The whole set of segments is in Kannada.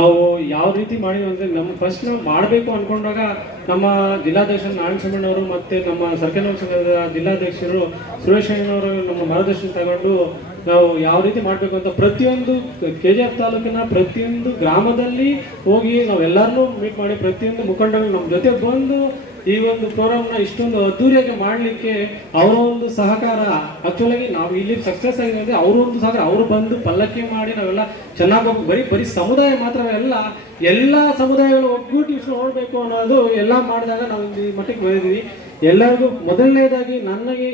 ನಾವು ಯಾವ ರೀತಿ ಮಾಡಿದ್ವಿ ಅಂದರೆ ನಮ್ಮ ಫಸ್ಟ್ ನಾವು ಮಾಡಬೇಕು ಅಂದ್ಕೊಂಡಾಗ ನಮ್ಮ ಜಿಲ್ಲಾಧ್ಯಕ್ಷ ನಾರಾಯಣ ಸ್ವಾಮಿಯವರು ಮತ್ತು ನಮ್ಮ ಸರ್ಕಾರಿ ಸಂಘದ ಜಿಲ್ಲಾಧ್ಯಕ್ಷರು ಸುರೇಶ್ ಅಣ್ಣನವರು ನಮ್ಮ ಮಾರ್ಗದರ್ಶನ ತಗೊಂಡು ನಾವು ಯಾವ ರೀತಿ ಮಾಡಬೇಕು ಅಂತ ಪ್ರತಿಯೊಂದು KGF ತಾಲೂಕಿನ ಪ್ರತಿಯೊಂದು ಗ್ರಾಮದಲ್ಲಿ ಹೋಗಿ ನಾವೆಲ್ಲರನ್ನೂ ಮೀಟ್ ಮಾಡಿ ಪ್ರತಿಯೊಂದು ಮುಖಂಡರು ನಮ್ಮ ಜೊತೆ ಬಂದು ಈ ಒಂದು ಪ್ರೋಗ್ರಾಮ್ನ ಇಷ್ಟೊಂದು ಅದ್ದೂರಿಯಾಗಿ ಮಾಡಲಿಕ್ಕೆ ಅವರ ಒಂದು ಸಹಕಾರ ಆಕ್ಚುಲಾಗಿ ನಾವು ಇಲ್ಲಿ ಸಕ್ಸಸ್ ಆಗಿದೆ ಅಂದರೆ ಅವರು ಒಂದು ಸಹಕಾರ ಅವರು ಬಂದು ಪಲ್ಲಕ್ಕಿ ಮಾಡಿ ನಾವೆಲ್ಲ ಚೆನ್ನಾಗಿ ಹೋಗಿ ಬರೀ ಸಮುದಾಯ ಮಾತ್ರವಲ್ಲ ಎಲ್ಲ ಸಮುದಾಯಗಳು ಒಗ್ಗೂಟಿ ಇಷ್ಟು ನೋಡಬೇಕು ಅನ್ನೋದು ಎಲ್ಲ ಮಾಡಿದಾಗ ನಾವು ಈ ಮಟ್ಟಿಗೆ ಬಂದಿದ್ವಿ. ಎಲ್ಲರಿಗೂ ಮೊದಲನೇದಾಗಿ ನನಗೆ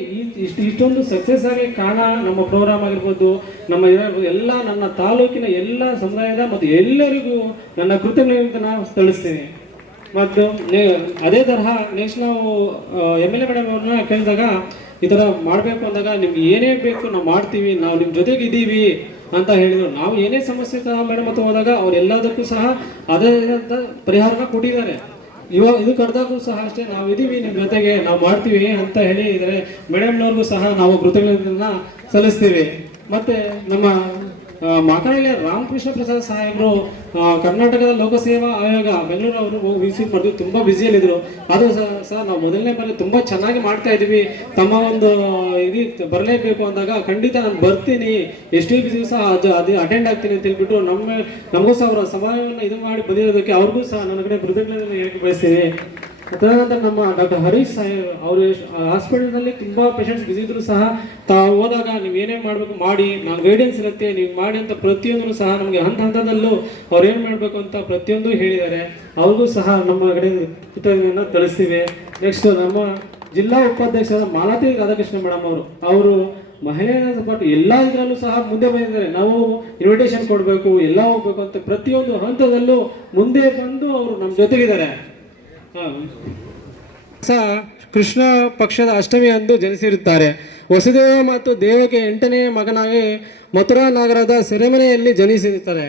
ಇಷ್ಟೊಂದು ಸಕ್ಸಸ್ ಆಗಿ ಕಾರಣ ನಮ್ಮ ಪ್ರೋಗ್ರಾಮ್ ಆಗಿರ್ಬೋದು, ನಮ್ಮ ಎಲ್ಲ ನನ್ನ ತಾಲೂಕಿನ ಎಲ್ಲ ಸಮುದಾಯದ ಮತ್ತು ಎಲ್ಲರಿಗೂ ನನ್ನ ಕೃತಜ್ಞತೆಯನ್ನು ತಿಳಿಸ್ತೀನಿ. ಮತ್ತು ಅದೇ ತರಹ ನೆಕ್ಸ್ಟ್ ನಾವು MLA ಮೇಡಮ್ ಅವ್ರನ್ನ ಕೇಳಿದಾಗ ಈ ಥರ ಮಾಡಬೇಕು ಅಂದಾಗ ನಿಮ್ಗೆ ಏನೇ ಬೇಕು ನಾವು ಮಾಡ್ತೀವಿ, ನಾವು ನಿಮ್ಮ ಜೊತೆಗೆ ಇದ್ದೀವಿ ಅಂತ ಹೇಳಿದರು. ನಾವು ಏನೇ ಸಮಸ್ಯೆ ಸಹ ಮೇಡಮ್ ಹತ್ರ ಹೋದಾಗ ಅವರೆಲ್ಲದಕ್ಕೂ ಸಹ ಅದೇ ಪರಿಹಾರನ ಕೊಟ್ಟಿದ್ದಾರೆ. ಇವಾಗ ಇದು ಕರೆದಾಗೂ ಸಹ ಅಷ್ಟೇ, ನಾವು ಇದ್ದೀವಿ ನಿಮ್ಮ ಜೊತೆಗೆ, ನಾವು ಮಾಡ್ತೀವಿ ಅಂತ ಹೇಳಿದರೆ ಮೇಡಮ್ನವ್ರಿಗೂ ಸಹ ನಾವು ಕೃತಜ್ಞತೆಯನ್ನು ಸಲ್ಲಿಸ್ತೀವಿ. ಮತ್ತು ನಮ್ಮ ಮಾಕನಹಳ್ಳಿಯ ರಾಮಕೃಷ್ಣ ಪ್ರಸಾದ್ ಸಾಹೇಬರು ಕರ್ನಾಟಕದ ಲೋಕಸೇವಾ ಆಯೋಗ ಬೆಂಗಳೂರು ಅವರು ವಿಸಿಟ್ ಮಾಡಿದ್ವಿ, ತುಂಬ ಬ್ಯುಸಿಯಲ್ಲಿದ್ದರು. ಅದು ಸಹ ನಾವು ಮೊದಲನೇ ಬಾರಿ ತುಂಬ ಚೆನ್ನಾಗಿ ಮಾಡ್ತಾ ಇದ್ದೀವಿ, ತಮ್ಮ ಒಂದು ಇದು ಬರಲೇಬೇಕು ಅಂದಾಗ ಖಂಡಿತ ನಾನು ಬರ್ತೀನಿ, ಎಷ್ಟೇ ಬಿಸಿ ಸಹ ಅದು ಅಟೆಂಡ್ ಆಗ್ತೀನಿ ಅಂತ ಹೇಳ್ಬಿಟ್ಟು ನಮಗೂ ಸಹ ಅವರ ಸಮಯವನ್ನು ಇದು ಮಾಡಿ ಬಂದಿರೋದಕ್ಕೆ ಅವ್ರಿಗೂ ಸಹ ನನ್ನ ಕಡೆ ಕೃತಜ್ಞತೆಯನ್ನು ಹೇಳಕ್ಕೆ ಬಯಸ್ತೀನಿ. ತದನಂತರ ನಮ್ಮ ಡಾಕ್ಟರ್ ಹರೀಶ್ ಸಾಹೇಬ್ ಅವರು ಹಾಸ್ಪಿಟಲ್ನಲ್ಲಿ ತುಂಬ ಪೇಷಂಟ್ಸ್ ಬಿಸಿ ಇದ್ರು ಸಹ ತಾವು ಹೋದಾಗ ನೀವು ಏನೇನು ಮಾಡಬೇಕು ಮಾಡಿ, ನಾನು ಗೈಡೆನ್ಸ್ ಇರುತ್ತೆ ನೀವು ಮಾಡಿ ಅಂತ ಪ್ರತಿಯೊಂದೂ ಸಹ ನಮಗೆ ಹಂತದಲ್ಲೂ ಅವ್ರು ಏನು ಮಾಡಬೇಕು ಅಂತ ಪ್ರತಿಯೊಂದು ಹೇಳಿದ್ದಾರೆ. ಅವ್ರಿಗೂ ಸಹ ನಮ್ಮ ಕಡೆ ಕೃತಜ್ಞತೆಯನ್ನು ತಿಳಿಸ್ತೀವಿ. ನೆಕ್ಸ್ಟ್ ನಮ್ಮ ಜಿಲ್ಲಾ ಉಪಾಧ್ಯಕ್ಷರಾದ ಮಾಲತಿ ರಾಧಾಕೃಷ್ಣ ಮೇಡಮ್ ಅವರು ಮಹಿಳೆಯರ ಸಪೋರ್ಟ್ ಎಲ್ಲ ಇದರಲ್ಲೂ ಸಹ ಮುಂದೆ ಬಂದಿದ್ದಾರೆ. ನಾವು ಇನ್ವಿಟೇಷನ್ ಕೊಡಬೇಕು, ಎಲ್ಲ ಹೋಗ್ಬೇಕು ಅಂತ ಪ್ರತಿಯೊಂದು ಹಂತದಲ್ಲೂ ಮುಂದೆ ಬಂದು ಅವರು ನಮ್ಮ ಜೊತೆಗಿದ್ದಾರೆ. ಕೃಷ್ಣ ಪಕ್ಷದ ಅಷ್ಟಮಿ ಅಂದು ಜನಿಸಿರುತ್ತಾರೆ. ವಸುದೇವ ಮತ್ತು ದೇವಕ್ಕೆ 8ನೇ ಮಗನಾಗಿ ಮಥುರಾ ನಗರದ ಸೆರೆಮನೆಯಲ್ಲಿ ಜನಿಸಿರುತ್ತಾರೆ.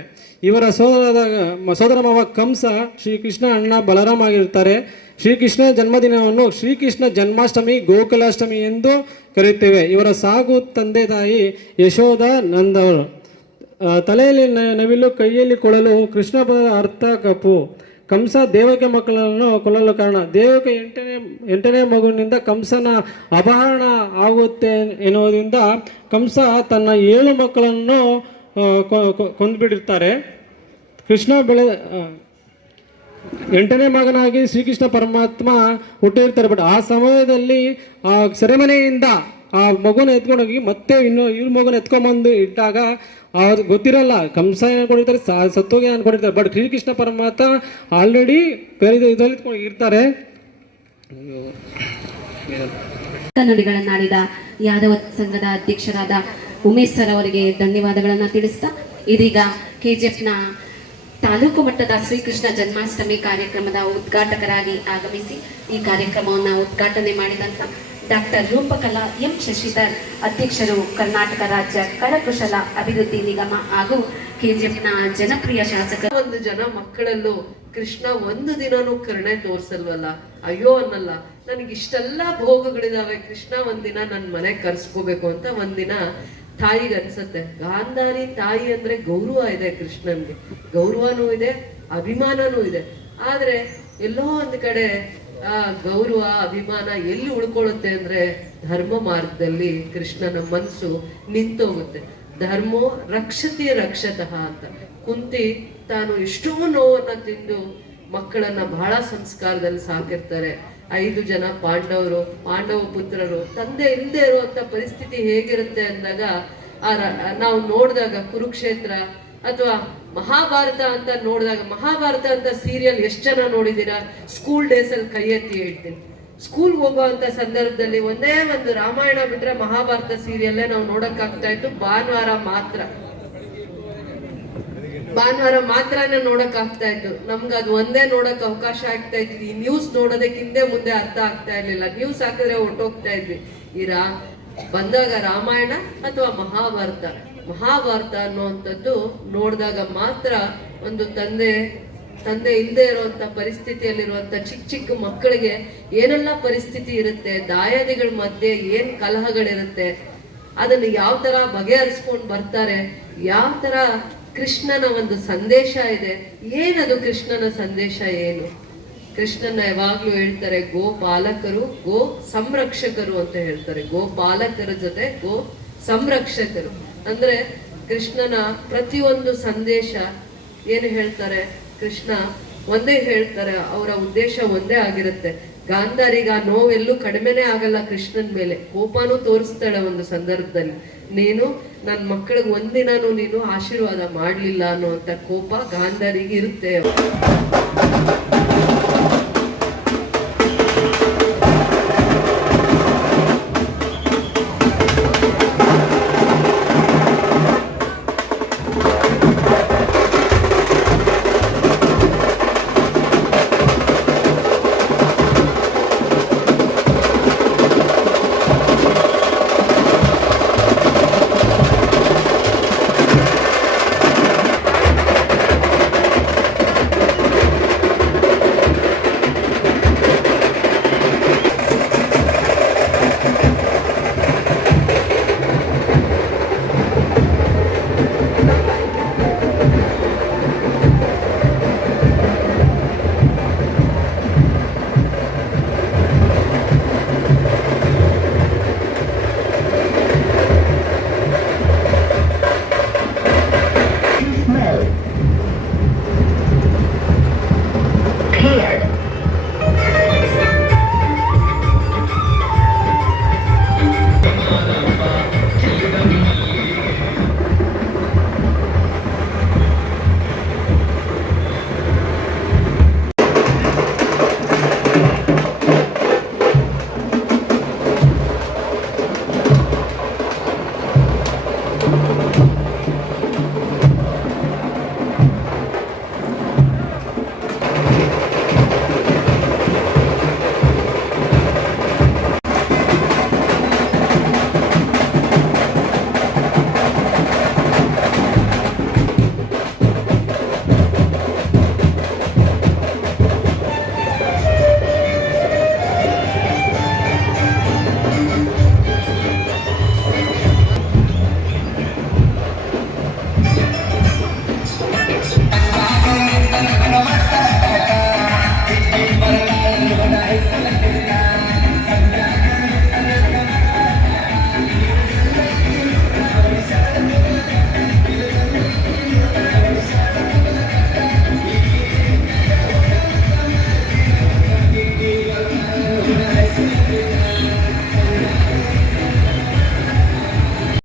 ಇವರ ಸೋದರ ಮಾವ ಕಂಸ ಶ್ರೀಕೃಷ್ಣ ಅಣ್ಣ ಬಲರಾಮ್ ಆಗಿರುತ್ತಾರೆ. ಶ್ರೀಕೃಷ್ಣ ಜನ್ಮದಿನವನ್ನು ಶ್ರೀಕೃಷ್ಣ ಜನ್ಮಾಷ್ಟಮಿ, ಗೋಕುಲಾಷ್ಟಮಿ ಎಂದು ಕರೆಯುತ್ತೇವೆ. ಇವರ ಸಾಗು ತಂದೆ ತಾಯಿ ಯಶೋಧ ನಂದವರು. ತಲೆಯಲ್ಲಿ ನವಿಲು, ಕೈಯಲ್ಲಿ ಕೊಳಲು. ಕೃಷ್ಣ ಪದದ ಅರ್ಥ ಕಪ್ಪು. ಕಂಸ ದೇವಕ್ಕೆ ಮಕ್ಕಳನ್ನು ಕೊಲ್ಲಲು ಕಾರಣ. ದೇವಕ್ಕೆ 8ನೇ ಮಗುವಿನಿಂದ ಕಂಸನ ಅಪಹರಣ ಆಗುತ್ತೆ ಎನ್ನುವುದರಿಂದ ಕಂಸ ತನ್ನ 7 ಮಕ್ಕಳನ್ನು ಕೊಂದುಬಿಟ್ಟಿರ್ತಾರೆ. ಕೃಷ್ಣ 8ನೇ ಮಗನಾಗಿ ಶ್ರೀಕೃಷ್ಣ ಪರಮಾತ್ಮ ಹುಟ್ಟಿರ್ತಾರೆ. ಬಟ್ ಆ ಸಮಯದಲ್ಲಿ ಆ ಸೆರೆಮನೆಯಿಂದ ಆ ಮಗುನ ಎತ್ಕೊಂಡೋಗಿ ಮತ್ತೆ ಇವ್ರ ಮಗುನ ಎತ್ಕೊಂಡ್ಬಂದು ಇಟ್ಟಾಗ ಅದು ಗೊತ್ತಿರಲ್ಲ, ಕಂಸ ಅನ್ಕೊಂಡಿರ್ತಾರೆ, ಸತ್ತೋಗಿ ಅನ್ಕೊಂಡಿರ್ತಾರೆ. ಬಟ್ ಶ್ರೀಕೃಷ್ಣ ಪರಮಾತ್ಮ ಆಲ್ರೆಡಿ ಇದರಲ್ಲಿ ಇರ್ತಾರೆ. ನುಡಿಗಳನ್ನಾಡಿದ ಯಾದವ ಸಂಘದ ಅಧ್ಯಕ್ಷರಾದ ಉಮೇಶ್ ಸರ್ ಅವರಿಗೆ ಧನ್ಯವಾದಗಳನ್ನು ತಿಳಿಸ್ತಾ, ಇದೀಗ KGFನ ತಾಲೂಕು ಮಟ್ಟದ ಶ್ರೀಕೃಷ್ಣ ಜನ್ಮಾಷ್ಟಮಿ ಕಾರ್ಯಕ್ರಮದ ಉದ್ಘಾಟಕರಾಗಿ ಆಗಮಿಸಿ ಈ ಕಾರ್ಯಕ್ರಮವನ್ನು ಉದ್ಘಾಟನೆ ಮಾಡಿದಂಥ ಡಾಕ್ಟರ್ ರೂಪಕಲಾ ಎಂ ಶಶಿಧರ್ ಅಧ್ಯಕ್ಷರು, ಕರ್ನಾಟಕ ರಾಜ್ಯ ಕರಕುಶಲ ಅಭಿವೃದ್ಧಿ ನಿಗಮ ಹಾಗೂ KGFನ ಜನಪ್ರಿಯ ಶಾಸಕ. ಒಂದು ಜನ ಮಕ್ಕಳಲ್ಲೂ ಕೃಷ್ಣ ಒಂದು ದಿನನೂ ಕರುಣೆ ತೋರ್ಸಲ್ವಲ್ಲ, ಅಯ್ಯೋ ಅನ್ನಲ್ಲ, ನನಗೆ ಇಷ್ಟೆಲ್ಲ ಭೋಗಗಳಿದಾವೆ, ಕೃಷ್ಣ ಒಂದಿನ ನನ್ನ ಮನೆಗೆ ಕರ್ಸ್ಕೋಬೇಕು ಅಂತ ಒಂದಿನ ತಾಯಿಗೆ ಅನ್ಸತ್ತೆ. ಗಾಂಧಾರಿ ತಾಯಿ ಅಂದ್ರೆ ಗೌರವ ಇದೆ, ಕೃಷ್ಣನ್ಗೆ ಗೌರವನೂ ಇದೆ, ಅಭಿಮಾನನೂ ಇದೆ. ಆದ್ರೆ ಎಲ್ಲೋ ಒಂದು ಕಡೆ ಆ ಗೌರವ ಅಭಿಮಾನ ಎಲ್ಲಿ ಉಳ್ಕೊಳ್ಳುತ್ತೆ ಅಂದ್ರೆ ಧರ್ಮ ಮಾರ್ಗದಲ್ಲಿ ಕೃಷ್ಣನ ಮನಸ್ಸು ನಿಂತೋಗುತ್ತೆ. ಧರ್ಮೋ ರಕ್ಷತಿ ರಕ್ಷತಃ ಅಂತ ಕುಂತಿ ತಾನು ಎಷ್ಟೋ ನೋವನ್ನ ತಿಂದು ಮಕ್ಕಳನ್ನ ಬಹಳ ಸಂಸ್ಕಾರದಲ್ಲಿ ಸಾಕಿರ್ತಾರೆ. 5 ಜನ ಪಾಂಡವ ಪುತ್ರರು, ತಂದೆ ಇಲ್ಲದೆ ಇರುವಂತ ಪರಿಸ್ಥಿತಿ ಹೇಗಿರುತ್ತೆ ಅಂದಾಗ ನಾವು ನೋಡಿದಾಗ ಕುರುಕ್ಷೇತ್ರ ಅಥವಾ ಮಹಾಭಾರತ ಅಂತ ನೋಡಿದಾಗ, ಮಹಾಭಾರತ ಅಂತ ಸೀರಿಯಲ್ ಎಷ್ಟು ಜನ ನೋಡಿದ್ದೀರಾ? ಸ್ಕೂಲ್ ಡೇಸ್ ಅಲ್ಲಿ ಕೈ ಎತ್ತಿ ಹೇಳ್ತೀನಿ. ಸ್ಕೂಲ್ ಹೋಗುವಂತ ಸಂದರ್ಭದಲ್ಲಿ ಒಂದೇ ಒಂದು ರಾಮಾಯಣ ಬಿಟ್ರೆ ಮಹಾಭಾರತ ಸೀರಿಯಲ್ಲೇ ನಾವು ನೋಡಕ್ಕಾಗ್ತಾ ಇತ್ತು. ಭಾನುವಾರ ಮಾತ್ರನೇ ನೋಡಕ್ ಆಗ್ತಾ ಇತ್ತು. ನಮ್ಗೆ ಅದು ಒಂದೇ ನೋಡಕ್ ಅವಕಾಶ ಆಗ್ತಾ ಇತ್ತು. ಈ ನ್ಯೂಸ್ ನೋಡೋದಕ್ಕೆ ಹಿಂದೆ ಮುಂದೆ ಅರ್ಥ ಆಗ್ತಾ ಇರ್ಲಿಲ್ಲ. ನ್ಯೂಸ್ ಹಾಕಿದ್ರೆ ಹೊರಟೋಗ್ತಾ ಇದ್ವಿ. ಬಂದಾಗ ರಾಮಾಯಣ ಅಥವಾ ಮಹಾಭಾರತ ಅನ್ನುವಂಥದ್ದು ನೋಡಿದಾಗ ಮಾತ್ರ ಒಂದು ತಂದೆ ತಂದೆ ಇಲ್ಲದೆ ಇರುವಂತ ಪರಿಸ್ಥಿತಿಯಲ್ಲಿರುವಂತ ಚಿಕ್ಕ ಚಿಕ್ಕ ಮಕ್ಕಳಿಗೆ ಏನೆಲ್ಲ ಪರಿಸ್ಥಿತಿ ಇರುತ್ತೆ, ದಾಯಾದಿಗಳ ಮಧ್ಯೆ ಏನ್ ಕಲಹಗಳಿರುತ್ತೆ, ಅದನ್ನ ಯಾವ ತರ ಬಗೆಹರಿಸ್ಕೊಂಡು ಬರ್ತಾರೆ, ಯಾವ ತರ ಕೃಷ್ಣನ ಒಂದು ಸಂದೇಶ ಇದೆ. ಏನದು ಕೃಷ್ಣನ ಸಂದೇಶ ಏನು? ಕೃಷ್ಣನ ಯಾವಾಗ್ಲೂ ಹೇಳ್ತಾರೆ ಗೋ ಪಾಲಕರು ಗೋ ಸಂರಕ್ಷಕರು ಅಂತ ಹೇಳ್ತಾರೆ. ಗೋ ಪಾಲಕರ ಜೊತೆ ಗೋ ಸಂರಕ್ಷಕರು ಅಂದ್ರೆ ಕೃಷ್ಣನ ಪ್ರತಿಯೊಂದು ಸಂದೇಶ ಏನು ಹೇಳ್ತಾರೆ, ಕೃಷ್ಣ ಒಂದೇ ಹೇಳ್ತಾರೆ, ಅವರ ಉದ್ದೇಶ ಒಂದೇ ಆಗಿರುತ್ತೆ. ಗಾಂಧಾರಿಗೆ ಆ ನೋವೆಲ್ಲೂ ಕಡಿಮೆನೇ ಆಗಲ್ಲ ಕೃಷ್ಣನ್ ಮೇಲೆ, ಕೋಪನೂ ತೋರಿಸ್ತಾಳೆ ಒಂದು ಸಂದರ್ಭದಲ್ಲಿ. ನೀನು ನನ್ನ ಮಕ್ಕಳಿಗೆ ಒಂದಿನಾನು ನೀನು ಆಶೀರ್ವಾದ ಮಾಡ್ಲಿಲ್ಲ ಅನ್ನುವಂಥ ಕೋಪ ಗಾಂಧಾರಿಗೆ ಇರುತ್ತೆ.